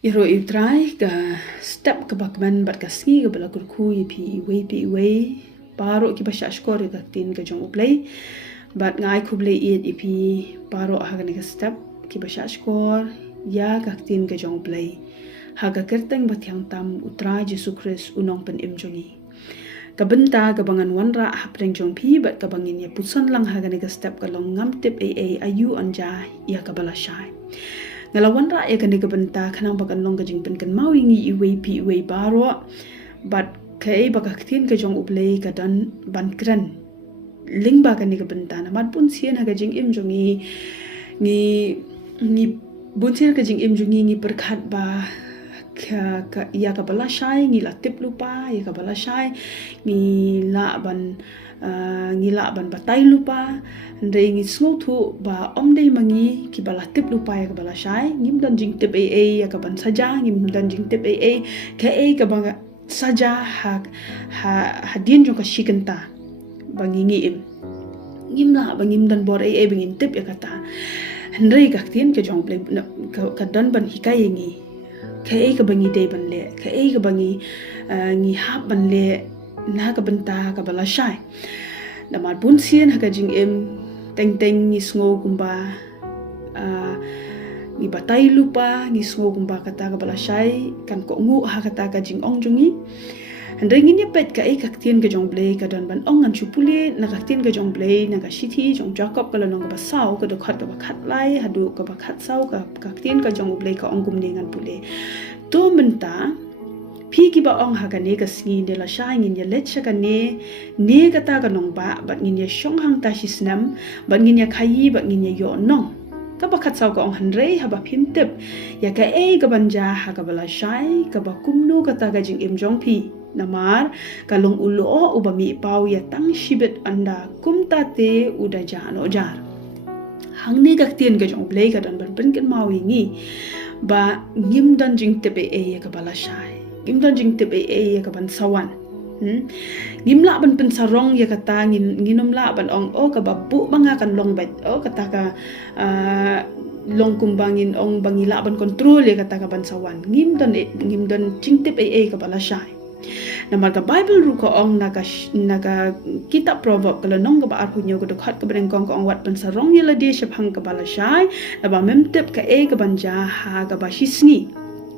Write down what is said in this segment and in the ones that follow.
Iro itrai ka step ke bakman bat kasngi ke bala kurku pi iwe paro ki basha skor ka tin ka jong uplay bat ngai kublay it ipi paro hagan ka step ki basha skor ya ka tin ka jong uplay haga kerteng bat yang tam utra Jesu Kris unong pen imjongi kabenta kabangan wanra hapreng jong pi bat kabangin ya pusan lang hagan ka step ka long ngam tip ayu anja ya ka bala shai ngalawan ra ya kan kabenta kanang bakan long kajing pen kan mau ingi iwe baro bat kai bakaktin ka jong uplay ka dan ban kran ling ba kan kabenta na mat pun sien ha kajing im jongi ni bun sien kajing im jongi ni perkhat ba ka ya ka bala shai ngi la tip lupa ya ka bala shai ngi la ban batai lupa ndai ngi snotu ba omdei mangi ki bala tip lupa ya ka bala shai ngim dan jing tip ya ka ban saja ngim dan jing tip ka banga saja ha dien jo ka shikenta bangi ngi im ngim la bangim dan bor bangin tip ya kata ndai ka tien ka jong play ka dan ban hikai ngi ka bangi dei ban le ka bangi ngi hap ban le na ka benta ka bala shai namar bun sien ha ka jing im teng ni sngo kumba ni batai lupa ni sngo kumba kata ka bala shai kan ko ngu ha kata ka jing ong jungi handai ngi pet ka tien ka jong blay ka dan ban ong an chupuli na ka tien ka jong blay na ka shithi jong jacob ka long ka basau ka do khat ka khat lai hadu ka khat sau ka tien ka jong blay ka ong gum ne ngan pule to menta pi ki ba ong ha ka ne ka sngi de la shai ngin ya let sha ka ne kata ka nong ba bat ngin ya shong hang ta shisnam bat ngin ya khayi bat ngin ya yo nong ka ba khat sau ka ong hanrei ha ba phim tip ya ka ka banja ha ka bala shai ka ba kumnu kata ka jing im jong pi namar kalong ulo uba mi pau ya tang shibet anda kumta te uda jano jar hang ne ka tien ka jong play ka dan ban kan mau ngi ba ngim dan jing tip ya ka bala shai ngim dan jing tip ya ka ban sawan ngim la ban pen sarong ya kata nginom la ban ong ka babu manga kan long bet kata ka long kumbangin ong bangi la ban control ya kata ka ban sawan ngim dan jing tip ka bala shai namar ka bible ru ko ong naga kitab proverb kala nong ka ba arhunyo ko dokhat ka breng kong ko ong wat ban sarong ya la de shapang ka bala shai na ba mem tip ka ka ban ja ha ka ba shisni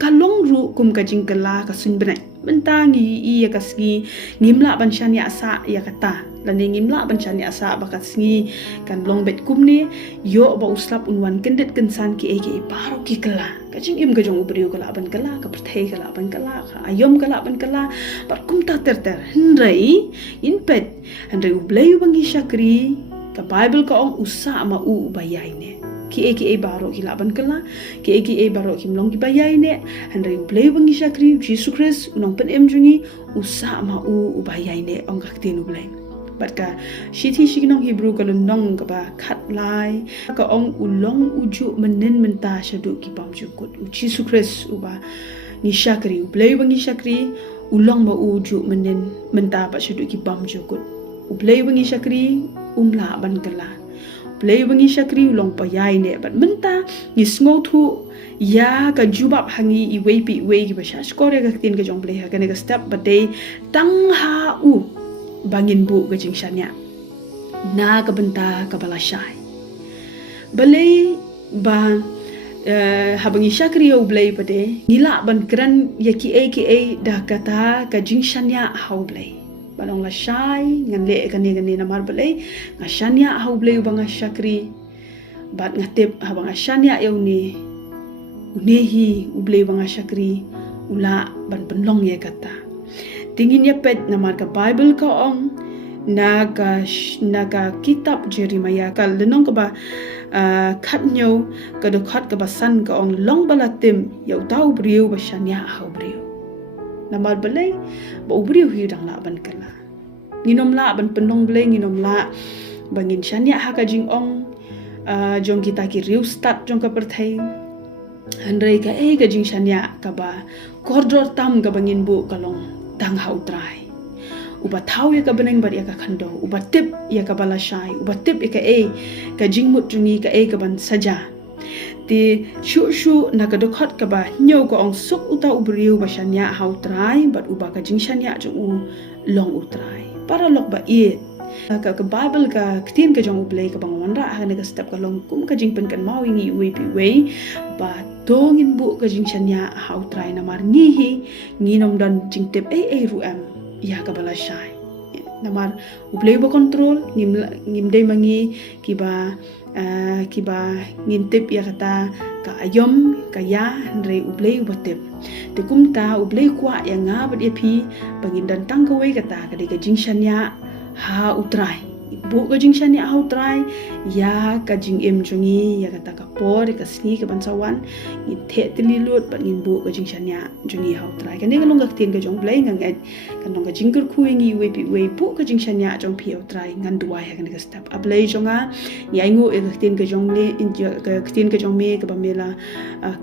kalong ru kum ka jingkala ka sun benai bentangi iya kasgi ngimla ban shan ya sa ya kata lan ngimla ban shan ya sa ba kasgi kan long bet kum ni yo ba uslap unwan kendet kensan ki paro ki kala ka jing im ka jong ubriu kala ban kala ka perthai kala ban kala ka ayom kala ban kala par kum ta ter hendrai in pet hendrai ublay bangi shakri ka bible ka ong usa ma u bayai ne ki baro hilaban kala ki baro himlong ki bayai ne handai play bangi shakri Jesus Christ unong pen emjungi usa ma u bayai ne ong kaktin ublay bat ka shithi shiginong Hebrew kalon nong ka ba khat lai ka ong ulong uju menen menta shadu ki pamju kut Jesus Christ uba ni shakri ublay bangi shakri ulong ma uju menen menta ba shadu ki pamju kut ublay bangi shakri umla ban kala play bangi shakri long payai ne bat menta ni sngo thu ya ka jubab hangi iwe ki basha skore ka tin ka jong play ha ka step but day tang ha u bangin bu ka jing shanya na ka benta ka bala shai balai ba habangi shakri o blay pade nila ban kran ya ki da kata ka jing shanya ha blay balong la shai ngan le kani namar balai ngashania hau bleu banga shakri bat ngatep habanga shania yauni unehi ubleu banga shakri ula ban penlong ye kata tingin ya pet namar ka bible ka ong naga kitab Jeremiah ka lenong ka ba khat nyo ka do khat ka ba san ka ong long balatim yau tau briu ba shania hau briu namar balai ba ubriu hidang la ban kala nginom la ban penong blay nginom la bangin shania haka jing ong jong kita ki riu start jong ka perthai handrai ka ka jing shania ka ba kordor tam ka bangin bu kalong tang hau trai uba thau ya ka beneng bar ya ka khando uba tip ya ka bala shai uba tip ka jing mut jungi ka ban saja ti shu na ka dokhat ka ba nyo ko ong suk uta ubriu ba shanya hau trai bat uba ka jing shanya jong u long utrai para lok ba it ka Bible ka ktin ka jong ublay ka bang wanra ha na ka step ka long kum ka jing pen kan mau ngi we pi we ba dongin bu ka jing shanya hau trai na mar ngi hi ngi nom dan jing tep ru am ya ka bala shai namar ublay ba control ngim dei mangi kiba ngintip ya kata ka ayom ka ya re ublay ubatip te kumta ublay kwa ya nga bat epi bangin dan tang ka we kata ka de ka jing shanya ha utrai bu ka jing shanya ha utrai ya ka jing em jungi ya kata ka por ka sni ka bansawan ngin the tililut bat ngin bu ka jing shanya jungi ha utrai ka ne ka long ka tin ka jong blay ngang kan long ka jing kur khu ngi we pi we bu ka jing shanya jong pi utrai ngan duai ha ka step ablay jonga ya ngu e ka tin ka jong le in ka tin ka jong me ka ba mela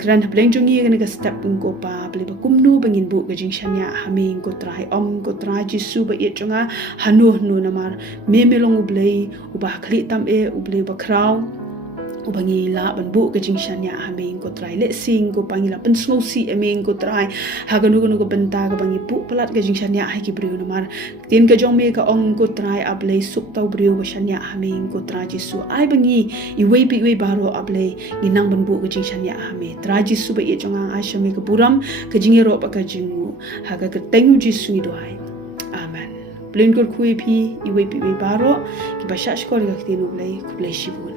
kran bleng jungi ka step ko pa ble ba kumnu bangin bu ka jing shanya ha me ko trai ko trai jisu ba ye jonga hanu nu namar me melong ublay uba khli tam e ublay ba kraw ubangi la ban bu ka jing shanya ha me ko trai le sing ko pangi la pen snow si e me ko trai ha ganu ka benta ka bangi pu palat ka jing shanya ha ki briu namar tin ka jong me ka ong ko trai ablay suk tau briu ba shanya ha me ko trai jisu ai bangi I we pi we baro ablay ginang ban bu ka jing shanya ha me trai jisu ba ye jonga a shame ka buram ka jing ro ba ka jingu ha ka tengu jisu ni doai amen blin kul kui pi I we pi we baro ki ba shash ko ka tin ublay ku blay shibul